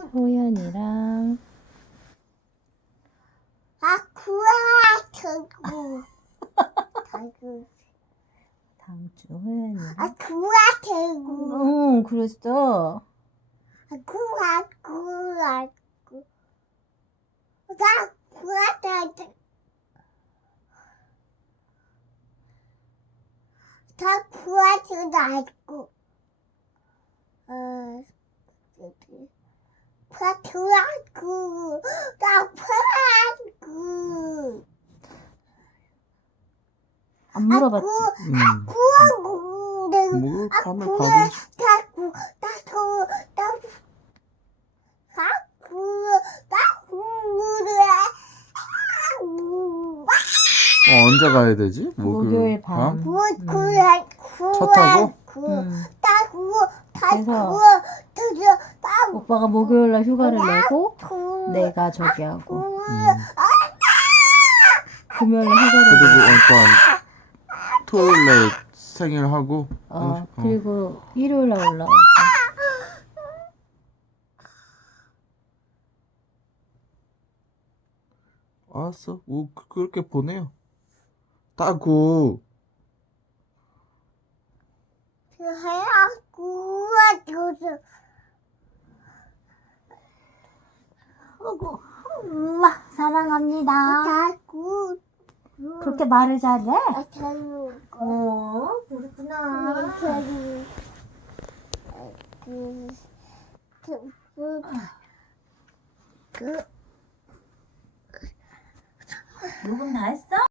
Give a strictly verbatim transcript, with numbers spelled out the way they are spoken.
호연이랑 아쿠아 들고 들고 다음 주 호연이랑 아쿠아 들고 응 그랬어. 아쿠아 아쿠아 아쿠아 들고 다 구하지도 않고 어 구하고 다 구하고 안 물어봤지? 음. 구하고 내가 뭘 밤에 구하 밥을 다 구, 다 구, 다 구, 다 구, 다 구를 어, 언제 가야 되지? 목요일 밤. 구, 음. 구하, 구하, 차 타고? 구, 음. 다 구, 다 그래서 구, 다 구, 오빠가 목요일날 휴가를 내고 구, 내가 저기 하고 구, 음. 금요일날 휴가를 그리고 내고 그러니까 토요일에 생일하고 어 응, 그리고 일요일날 올라오고. 알았어. 뭐 그- 그렇게 보내요. 따고 해갖고 와줘서 어구, 엄마 사랑합니다. 자꾸 그렇게 말을 잘해? 자꾸 어, 그렇구나. 자꾸 그 그, 그, 녹음 다 했어?